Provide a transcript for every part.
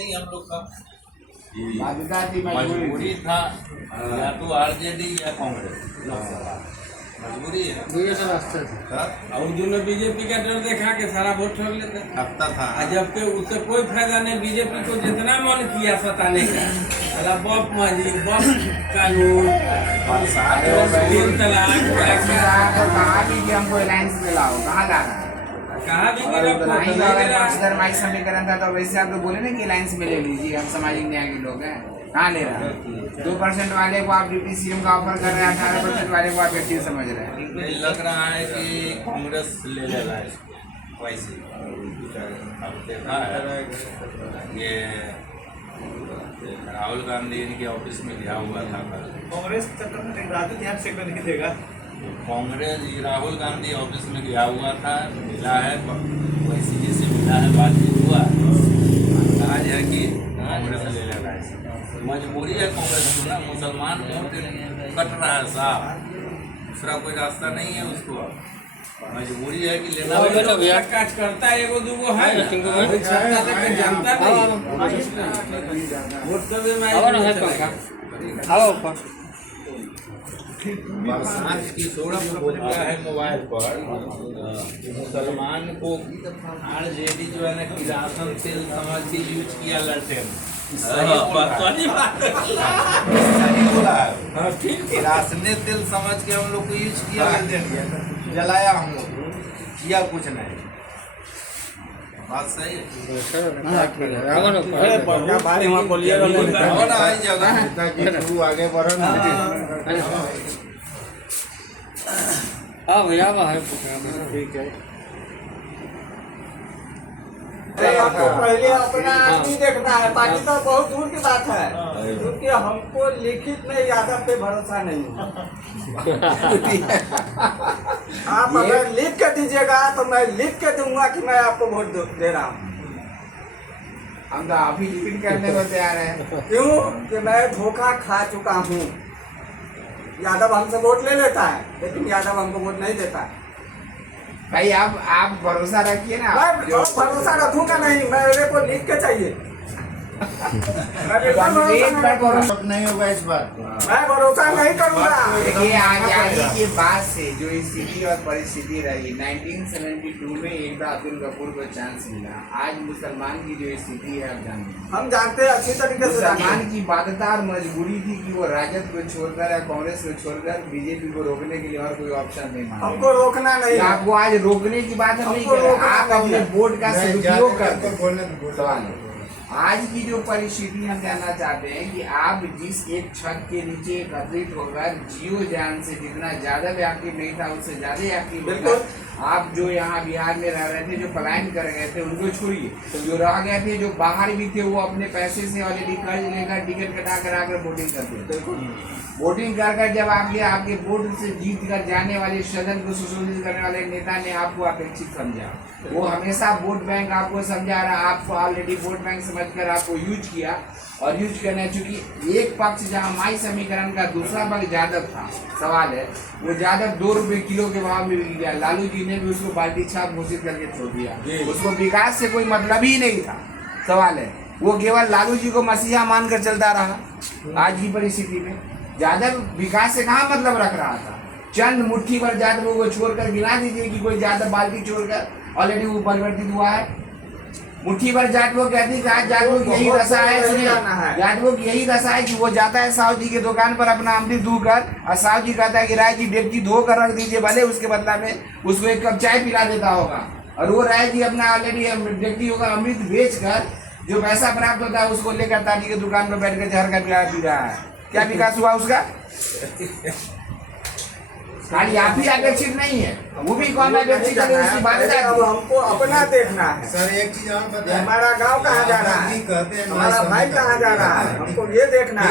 नहीं हम लोग का बाध्यता मजबूरी था या तो आरजेडी या कांग्रेस मजबूरी है और दोनों बीजेपी का डर देखा के सारा वोट छोड़ लेते लगता था जबकि उससे कोई फायदा नहीं। बीजेपी को जितना मन किया सताने का साला बफ माजी बफ कानून तीन तलाक कहाँ भी कि हमको अलायंस में लाओ, कहाँ ला रहा है? कहा भी मेरा नहीं अगर पक्षधर्माई समीकरण था तो वैसे आप तो बोले ना कि अलायंस में ले लीजिए, हम सामाजिक न्याय के लोग हैं। कहाँ ले रहा है? 2% वाले को आप डिप्टी सीएम का ऑफर कर रहे हैं, 18% वाले को आप व्यक्ति समझ रहे हैं। नहीं लग रहा है कि कांग्रेस ले लेगा इसको वैसे अब देखा है ये राहुल गांधी इनके ऑफिस में गया हुआ था कांग्रेस राजू ध्यान से नहीं देगा। कांग्रेस राहुल गांधी ऑफिस में गया हुआ था, मिला है वैसे जी से मिला है, बातचीत हुआ, आज है कि कांग्रेस ले लेगा इसे। मजबूरी है कांग्रेस को ना, मुसलमान वोट कट रहा है साहब, दूसरा कोई रास्ता नहीं है उसको, मजबूरी है कि लेना काज करता है एगो दूगो है जनता बरसात की सौरभ बोलता है मोबाइल पर मुसलमान को आरजेडी जो है ना किरासन तेल समझ के यूज किया लड़ते किरासने तेल समझ के हम लोग को यूज किया, जलाया हम लोग किया कुछ नहीं। बात सही है, आगे बढ़ो ना। हाँ भैया ठीक है। आपको पहले अपना आदमी देखना है, बाकी तो बहुत दूर की बात है, क्योंकि हमको लिखित में यादव पे भरोसा नहीं है। आप अगर लिख के दीजिएगा तो मैं लिख के दूंगा कि मैं आपको वोट दे रहा हूँ। हम तो आप ही रिपीट करने को तैयार है। क्यों कि मैं धोखा खा चुका हूँ। यादव हमसे वोट ले लेता है लेकिन यादव हमको वोट नहीं देता है। भाई आप भरोसा रखिए ना। मैं भरोसा रखूंगा नहीं, मेरे को लिख के चाहिए। नहीं होगा इस बार, मैं भरोसा नहीं करूंगा। देखिए आजादी के बाद से जो स्थिति और परिस्थिति रही, 1972 में एक बार अब्दुल गफूर को चांस मिला, आज मुसलमान की जो स्थिति है आप जानते हैं। हम जानते हैं अच्छी तरीके से। मुसलमान की बाध्यता और मजबूरी थी कि वो राजद को छोड़कर या कांग्रेस को छोड़कर बीजेपी को रोकने के लिए और कोई ऑप्शन नहीं माना। हमको रोकना नहीं, आपको आज रोकने की बात हम नहीं कर रहे, आप अपने वोट का सदुपयोग करते। सवाल है आज की जो परिस्थिति हम जानना चाहते हैं कि आप जिस एक छत के नीचे एकत्रित होकर जियो जान से जितना ज्यादा एक्टिव नहीं था उससे ज्यादा एक्टिव होकर आप जो यहाँ बिहार में रह रहे थे, जो पलायन कर गए थे उनको छोड़िए, जो रह गए थे, जो बाहर भी थे, वो अपने पैसे से ऑलरेडी कर्ज लेकर टिकट कटा कर आकर वोटिंग करते थे। वोटिंग कर जब आपके वोट से जीत कर जाने वाले सदन को सुशोभित करने वाले नेता ने आपको अपेक्षित समझा, वो हमेशा वोट बैंक आपको समझा रहा, आपको ऑलरेडी वोट बैंक समझकर आपको यूज किया। और यूज करने चूंकि एक पक्ष जहां माई समीकरण का दूसरा पक्ष यादव था, सवाल है वो यादव 2 रुपए किलो के भाव में बिक गया, लालू जी ने भी उसको बाल्टी छाप घोषित करके छोड़ दिया, उसको विकास से कोई मतलब ही नहीं था। सवाल है वो केवल लालू जी को मसीहा मानकर चलता रहा। आज की परिस्थिति में यादव विकास से कहाँ मतलब रख रहा था, चंद मुट्ठी भर यादवों को छोड़कर गिना दीजिए कि कोई यादव बाल्टी छोड़कर ऑलरेडी वो परिवर्तित हुआ है। मुट्ठी भर जाटवों कहती है आज यादवों की यही दशा है, यादवों की यही दशा है कि वो जाता है साहु जी की दुकान पर अपना अमृत धोकर, और साहु जी कहता है कि राय जी डेगची धोकर रख दीजिए, भले उसके बदला में उसको एक कप चाय पिला देता होगा, और वो राय जी अपना ऑलरेडी डेगची होगा अमृत बेच कर जो पैसा प्राप्त होता है उसको लेकर ताजी की दुकान पर बैठ कर जहर का पिला पी रहा है। क्या विकास हुआ उसका? खाली आप ही अपेक्षित नहीं है, वो भी कौन अपेक्षित है, उसकी बात है। अब हमको अपना देखना है। सर एक चीज और बताएं, हमारा गांव कहाँ जा रहा है, हमारा भाई कहाँ जा रहा है, हमको ये देखना है।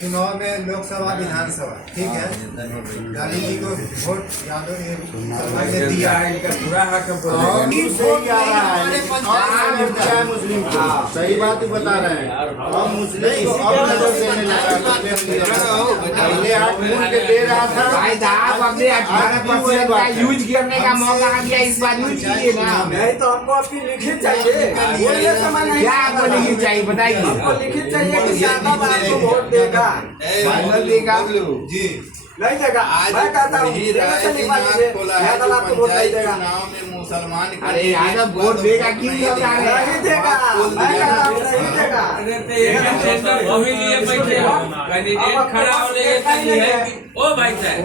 चुनाव में लोकसभा विधानसभा, ठीक है, गांधी जी को वोट यादव ने दिया है, मुस्लिम सही बात ही बता रहे हैं। और मुस्लिम पहले 8 वोट के दे रहा था, आप अपने 18% यादव का यूज करने का मौका आ गया, इस बार यूज कीजिए ना। नहीं तो हमको आपकी लिखित चाहिए, बोलने समय नहीं। क्या आपको लिखित चाहिए बताइए? हमको लिखित चाहिए कि यादव आपको वोट देगा, फाइनल देगा जी नहीं देगा। मैं कहता हूँ यादव आपको वोट नहीं देगा, मुसलमान अरे यादव वोट देगा क्यों बता रहे नहीं हैं? देगा। मैं कहता हूँ नहीं देगा। अरे तो ये कैंडिडेट वही लिए बैठे हो, कैंडिडेट खड़ा होने ये नहीं है कि ओ भाई साहब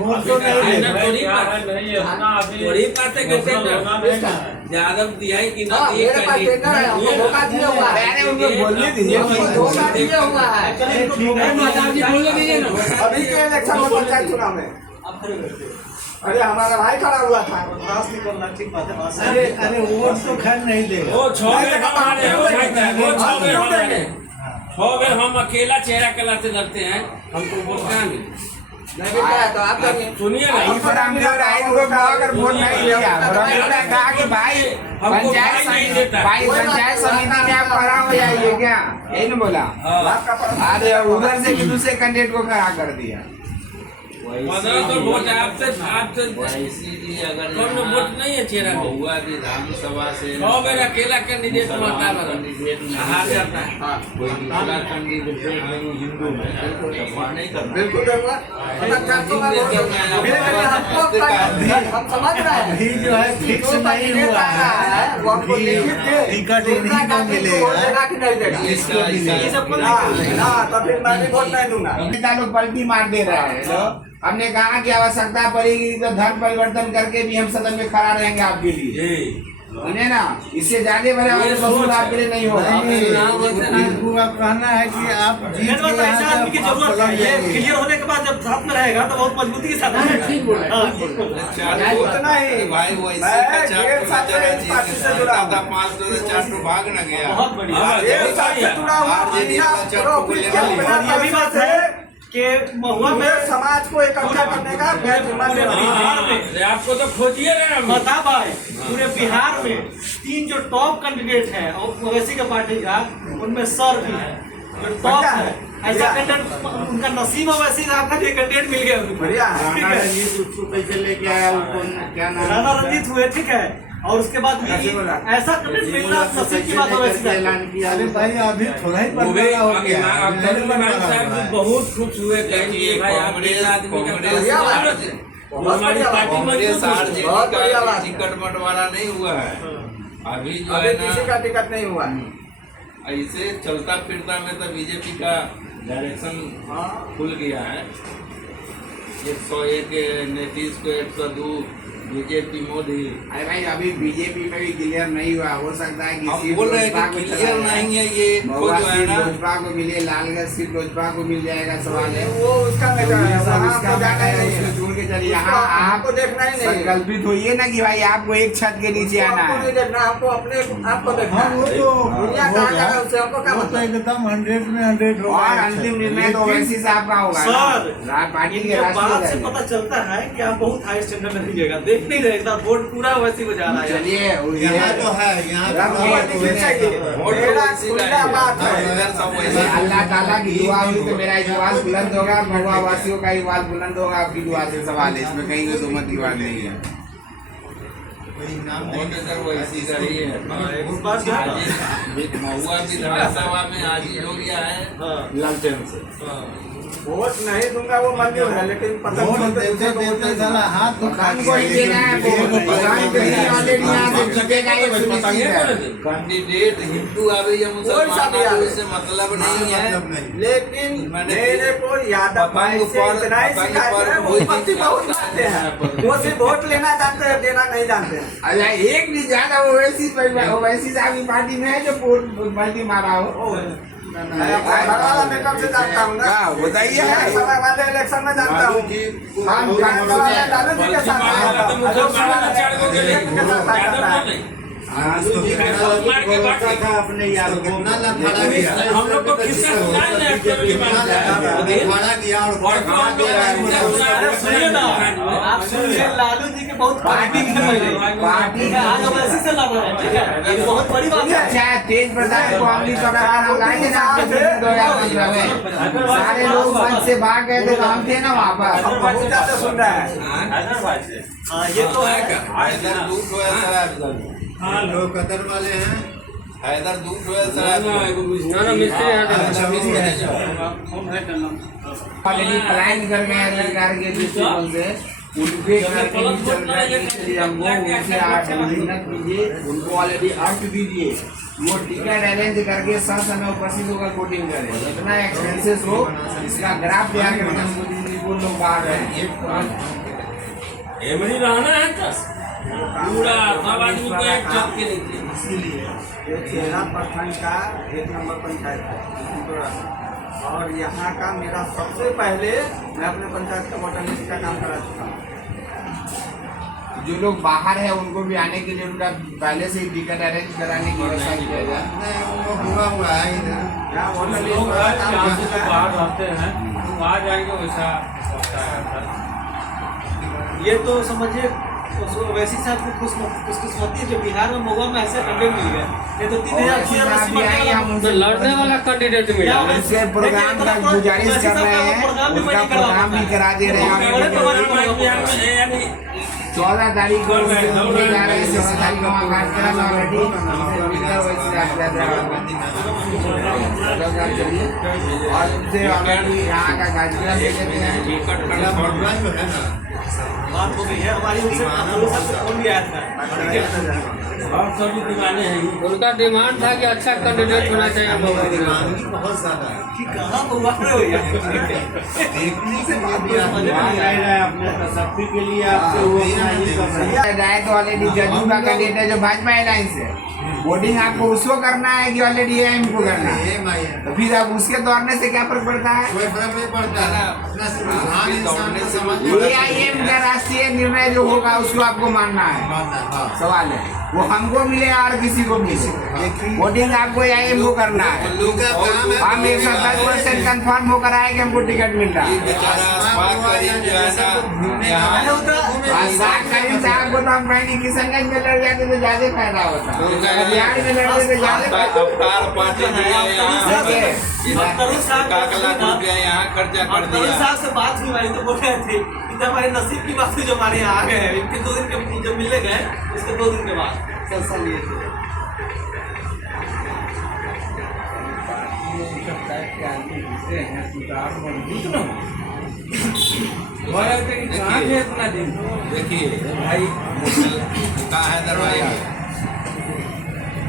थोड़ी बात है कैंडिडेट यादव दिया है कि ना हाँ, ये मेरे पास टेंडर है, हमको धोखा दिया हुआ है। अरे उनको बोलने दीजिए। धोखा दिया हुआ है। बोलने दीजिए ना। अभी के इलेक्शन में पंचायत चुनाव में अरे हमारा भाई खड़ा हुआ था। अरे अरे वोट तो खैर नहीं देगा। वो 6 बेर हमारे हैं, वो भाई साहब, वो 6 बेर हमारे हैं। 6 बेर हम अकेला चेहरा कला से लड़ते हैं, हमको वोट कहाँ मिले? नहीं मिलता है तो आप करिए। सुनिए ना, इनको अगर वोट नहीं दिया, उन्होंने कहा कि भाई पंचायत समिति में आप खड़ा हो जाइए क्या, यही ना बोला। अरे उधर से भी दूसरे कैंडिडेट को खड़ा कर दिया। 1500 वोट है आपसे इसीलिए अगर कम वोट नहीं है चेहरा को। महुआ विधानसभा से 6 बेर अकेला कैंडिडेट माता कैंडिडेट हार जाता है। कोई दूसरा कैंडिडेट नहीं हिंदू में तो नहीं करना। बिल्कुल दूंगा। हम समझ रहे हैं। अभी जो है फिक्स नहीं हुआ है, वो हमको लिखित दे। टिकट इन्हीं को मिलेगा। वोट देगा कि नहीं देगा? इसको मिलेगा। हाँ, तो फिर मैं भी वोट नहीं दूंगा। नेता लोग पलटी मार दे रहा है। तो हमने कहा कि आवश्यकता पड़ेगी तो धर्म परिवर्तन करके भी हम सदन में खड़ा रहेंगे आपके लिए, सुने ना। इससे ज्यादा बड़े मसूल आपके लिए नहीं होगा। इनको का कहना है कि आप जीत के ऐसा यहाँ आदमी की जरूरत है। ये क्लियर होने के बाद जब साथ में रहेगा तो बहुत मजबूती के साथ रहेगा। ठीक बोल रहे हैं। हाँ, बिल्कुल। उतना ही भाई वो मैं डेढ़ साल से इस पार्टी से जुड़ा हूँ। 5 भाग न गया। बहुत बढ़िया। डेढ़ साल से जुड़ा हुआ ये भी बात है कि महुआ में समाज को इकट्ठा करने का मैं जिम्मा ले रहा हूँ। बिहार में आपको तो खोजिए ना। बता भाई, पूरे बिहार में 3 जो टॉप कैंडिडेट है ओवैसी के पार्टी का, उनमें सर भी है जो टॉप है। ऐसा कैंडिडेट उनका नसीब ओवैसी साहब का ये कैंडिडेट मिल गया उनको। बढ़िया है। ठीक है, उसको कैसे लेके आया, क्या नाम राणा रंजीत हुए, ठीक है। और उसके बाद भी ऐसा कैंडिडेट मिलना नसीब की बात ओवैसी का। ऐलान किया। अरे भाई अभी थोड़ा ही बदलाव हो गया। साहब भी बहुत खुश हुए कहेंगे भाई आप एक आदमी का हमारी पार्टी कांग्रेस मजबूत बहुत बढ़िया आरजेडी बात का है। टिकट बंटवारा नहीं हुआ है अभी जो अभी है किसी ना। का टिकट नहीं हुआ। ऐसे चलता फिरता में तो बीजेपी का डायरेक्शन खुल गया है। 101 नीतीश को 102 बीजेपी मोदी। अरे भाई अभी बीजेपी में भी क्लियर नहीं हुआ, हो सकता है कि हम सीट बोल रहे लोजपा हैं को कि चला क्लियर जाए। नहीं है ये महुआ जो है सीट ना। लोजपा को मिले, लालगंज सीट लोजपा को मिल जाएगा, सवाल है। वो उसका तो मैटर ये है, सब वहाँ उसका हमको जाना ही मैटर है, नहीं उसको है। छोड़ के चलिए। उसको यहाँ आपको आप देखना ही नहीं है। संकल्पित होइए ना कि भाई आपको एक छत के नीचे आना हमको नहीं है। देखना, हमको अपने आपको देखना हाँ वो है। तो दुनिया कहाँ जा रहा है उससे हमको क्या वो तो मतलब? एकदम 100 में 100 होगा। और अंतिम निर्णय तो वैसी साहब का होगा ना। सर, पार्टी के इनके बात से राष्ट्रीय पता चलता है कि आप बहुत हाई स्टैंडर्ड में रहिएगा। देख नहीं रहे, इतना वोट पूरा वैसी को जा रहा है। चलिए यहाँ तो है, यहाँ रंग तो ये लिखित चाहिए। वोट तो मेरा वैसी का खुला ही बात है। है। इधर सब वैसे ही। अल्लाह ताला की दुआ हुई तो मेरा आवाज बुलंद होगा, महुआ वासियों का आवाज बुलंद होगा। आपकी दुआ से सवाल है, इसमें कहीं कोई दुमत की बात नहीं है। वोट इधर वैसी का ही है। उस बात जो है ना, आज महुआ विधानसभा में आज ही हो गया है लालटेन से। वोट नहीं दूंगा वो मंजूर है, लेकिन पता वोट चलते देते दूसरे को वोट देते नहीं साला दूंगा। हाथ उठा प्रधान को ही देना है, प्रधान को ही ऑलरेडी यहाँ से जीतेगा, ये सुनिश्चित है। कैंडिडेट हिंदू आवे या मुसलमान आवे उससे मतलब नहीं है। लेकिन मैंने मेरे को यादव भाई से इतना ही शिकायत है, वो पति बहुत जानते हैं। वो सिर्फ वोट लेना जानते हैं, देना नहीं जानते हैं। अच्छा एक भी ज्यादा ओवैसी साहब की पार्टी में है जो पलटी मारा हो। मैं अपना घर वाला मेकअप से जानता हूँ ना। क्या बताइए है? मैं समय वाले इलेक्शन में जानता हूँ। हम मैं सवाल लालू जी के साथ तो रहता हूँ। मुसलमान चढ़ को के लिए के साथ यादव रहता बोले। है। उसको कितना था अपने यार कितना लफड़ा किया हम लोग को किसका सुना है एक्टर की बात है लफड़ा किया और अरे सुनिए ना, आप सुनिए, लालू जी के बहुत पार्टी पार्टी का आज ओवैसी से लड़ रहे हैं, ठीक है, ये बहुत बड़ी बात है। चाहे तेज प्रताप को अमली पकड़ हम लाएंगे ना आपके 2015 में सारे लोग मंच से भाग गए थे, हम थे ना वहाँ पर। बहुत ज्यादा सुन रहा है। हाँ, ये तो है। हैदर दूध हुआ सर, हाँ लोग कतर वाले हैं हैदर दूध हुआ सर। ऑलरेडी प्लान कर गए हैं सरकार के दृष्टिकोण से, उनके घर के भी चल रहा है, इसलिए हमको उनसे आप मेहनत कीजिए, उनको ऑलरेडी अर्थ दीजिए, वो टिकट अरेंज करके समय उपस्थित होकर वोटिंग करें, जितना एक्सपेंसेस हो इसका ग्राफ तैयार करके मोदी जी को लोग बाहर रहे एमरी रहना है तो पूरा सब आदमी को एक छत के नीचे। इसीलिए ये 13 प्रखंड का 1 नंबर पंचायत है और यहाँ का मेरा सबसे पहले मैं अपने पंचायत का वोटर लिस्ट का काम करा चुका हूँ। जो लोग बाहर है उनको भी आने के लिए उनका पहले से ही टिकट अरेंज कराने की व्यवस्था किया जाए। नहीं वो हुआ है इधर यहाँ वोटर लोग लिस्ट का काम यहाँ हो से चुका है। बाहर रहते हैं तो आ जाएंगे वैसा होता है। ये तो समझिए वैसी साहब को खुशकिस्मती जो बिहार में महुआ में ऐसे कैंडिडेट मिल गए, ये तो 3000 लड़ने वाला कैंडिडेट मिला। उनसे प्रोग्राम का गुजारिश कर रहे हैं, उसका प्रोग्राम भी करा दे रहे हैं। 14 तारीख को उनके जा रहे हैं, 14 तारीख को वहाँ कार्यक्रम ऑलरेडी और उनसे ऑलरेडी यहाँ का कार्यक्रम ले लेते हैं। जो है ना बात हो गई है हमारी, उनसे फोन भी आया था। और सभी दीवाने हैं, उनका डिमांड था कि अच्छा कैंडिडेट होना चाहिए। मांगी बहुत ज्यादा है कि कहाँ पर हुआ रहे हो यार, देखने से बात भी अपने तसफ्फी के लिए आपसे वो जाए तो ऑलरेडी जदयू का कैंडिडेट है जो भाजपा अलायंस है, वोटिंग आपको उसको करना है कि ऑलरेडी एम को करना है, तो फिर अब उसके दौड़ने से क्या फर्क पड़ता है? कोई फर्क नहीं पड़ता है महान इंसान को समझ AIM का राष्ट्रीय निर्णय जो होगा उसको आपको मानना है, सवाल है वो हमको मिले और किसी को मिले, वोटिंग आपको AIM को करना है। हम 110% कंफर्म होकर आए कि हमको टिकट मिल रहा है। करीम साहब को तो हम कहेंगे किशनगंज में लड़ जाते तो ज्यादा फायदा होता, बिहार में लड़ते तो ज्यादा यहाँ खर्चा कर दिया। साहब से बात हुई हमारी तो बोल रहे थे कि हमारे नसीब की बात जो हमारे यहाँ आ गए हैं, इनके 2 दिन के जब मिलने गए उसके 2 दिन के बाद सेल्सा लिए थे। देखिए भाई कहाँ है दरवाजा,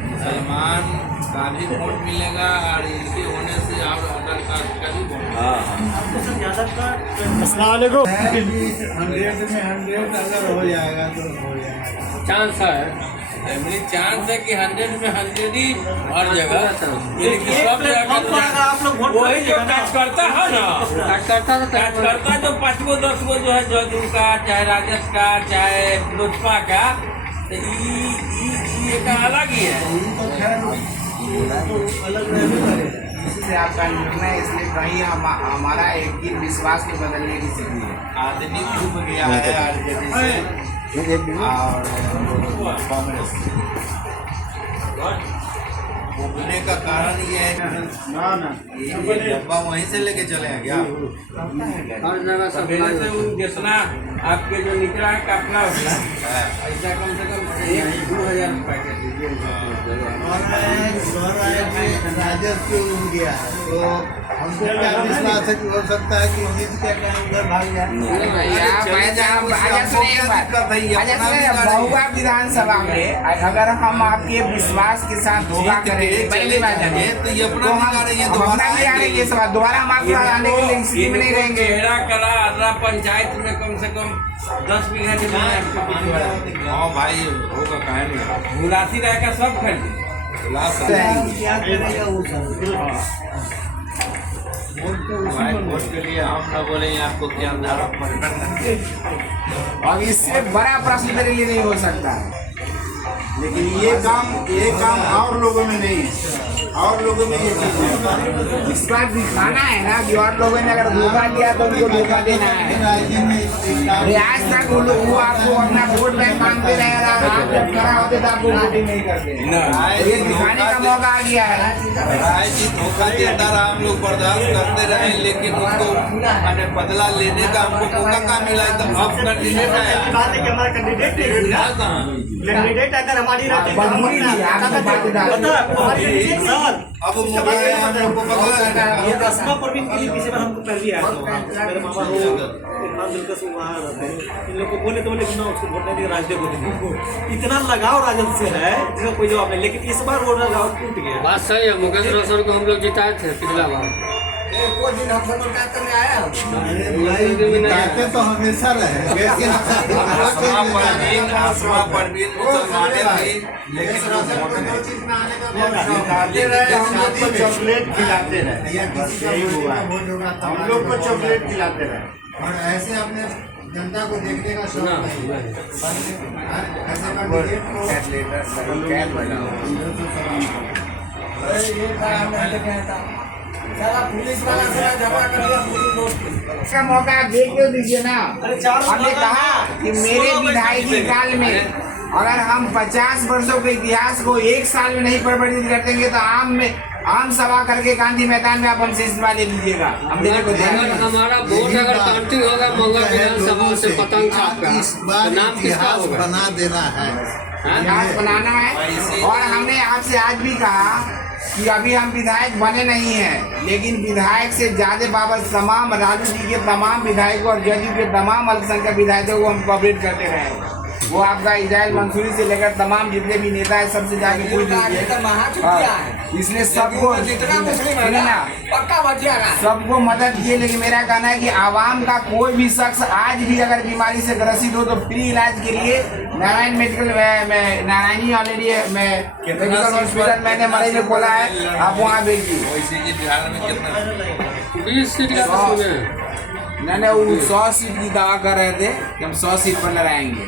मुसलमान का भी वोट मिलेगा और इनके होने से और अदर कास्ट का भी वोट। में 100 अगर हो जाएगा तो हो जाएगा। चांस है, मेरी चांस है कि 100 में 100 ही हर जगह सब जगह आप लोग वोट वही जो टच करता है ना, टच करता जो 5 गो 10 गो जो है जदयू का चाहे राजद का चाहे लोजपा का, तो ये का अलग ही है। इससे आपका निर्णय इसलिए कहीं हमारा एक ही विश्वास को बदलने की स्थिति है। आदमी डूब गया है आरजेडी से और कांग्रेस डूबने का कारण ये है कि ये डब्बा वहीं से लेके चले हैं क्या? हर जगह सवेरे से उन जितना आपके जो निकला है काटना होगा, ऐसा कम से कम 2000 पैकेट दीजिए। राजद से उड़ गया है तो हमको क्या विश्वास है कि हो सकता है कि जीत के उधर भाग जाए। महुआ विधानसभा में अगर हम आपके विश्वास के साथ धोखा करेंगे पहली बात है तो ये अपना तो हम अपना भी आने के सवाल दोबारा हम आपको आने के लिए स्थिति में नहीं रहेंगे। घेरा करा आदरा पंचायत में कम से कम 10 बीघा जमीन। हाँ भाई होगा काहे नहीं, मुरासी रहेगा सब खरीद भाई वोट के लिए हम न बोले आपको क्या अब इससे बड़ा प्रश्न मेरे लिए नहीं हो सकता है। लेकिन ये काम और लोगों में नहीं है, और लोगों में ये चीज है। इस बार दिखाना है ना कि और लोगों ने अगर धोखा दिया तो उनको धोखा देना है। अरे आज तक वो आपको अपना वोट बैंक मांगते रहे, आप जब खड़ा होते तो आपको वोटिंग नहीं करते। तो ये दिखाने का मौका आ गया है। राजनीति धोखा देता रहा, हम लोग बर्दाश्त करते रहे, लेकिन उसको मैंने बदला लेने का हमको मौका कहाँ मिला? एकदम अब कैंडिडेट आया। बात है कि हमारा कैंडिडेट नहीं मिला। कैंडिडेट अगर हमारी रहती तो हम बदमूरी थी, आपको बात डाल दी। पता है, हमारी कैंडिडेट नहीं। अब वो मौका है, हम लोग को बदला ये दसवां परवीन के लिए पीछे बार हमको पहली आया था। मेरे मामा हो इरफान दिलकश वहाँ रहते हैं, इन लोग को बोले तो बोले कि ना उसको वोट नहीं देगा, राजदे को देंगे। इतना लगाव राजद से है जिसका कोई जवाब नहीं, लेकिन इस बार वो लगाव टूट गया। बात सही है। मुकेश रोशन को हम लोग जिताए थे पिछला बार। वो दिन हम सब मुलाकात करने आया कहते तो हमेशा रहे, लेकिन आसमा परवीन मुसलमाने थी, लेकिन दिखाते रहे, हम लोग को चॉकलेट खिलाते रहे, यही हुआ। हम लोग को चॉकलेट खिलाते रहे। और ऐसे अपने जनता को देखने का शौक नहीं है। ऐसे कैंडिडेट को पुलिस वाला से जमा कर दिया पूरी नोट का मौका आप देख के दीजिए ना। हमने कहा कि मेरे विधायकी काल में अगर हम 50 वर्षों के इतिहास को एक साल में नहीं परिवर्तित कर देंगे तो आम सभा करके गांधी मैदान में आप हमसे इस्तेमाल ले लीजिएगा। हम देने को अगर हमारा वोट अगर काउंटिंग होगा मंगल विधानसभा से पतंग छाप का, इस तो बार नाम किसका इतिहास होगा? बना देना है। इतिहास बनाना है। और हमने आपसे आज भी कहा कि अभी हम विधायक बने नहीं हैं, लेकिन विधायक से ज्यादा बाबत तमाम राजू जी के तमाम विधायकों और जदयू के तमाम अल्पसंख्यक विधायकों को हम कोऑपरेट करते रहे। वो आपका इजाज़ मंसूरी से लेकर तमाम जितने भी नेता है सबसे जाके पूछ लीजिए। इसलिए सबको पक्का बचिया रहा है। सबको मदद किए, लेकिन मेरा कहना है कि आवाम का कोई भी शख्स आज भी अगर बीमारी से ग्रसित हो तो फ्री इलाज के लिए Narayan medical Narayani already medical hospital मैंने मरई में खोला है, आप वहाँ भेजिए। वैसे ये बिहार में कितना 20 सीट का तो सुने हैं। नहीं वो 100 सीट की दावा कर रहे थे कि हम 100 सीट पर लड़ाएंगे।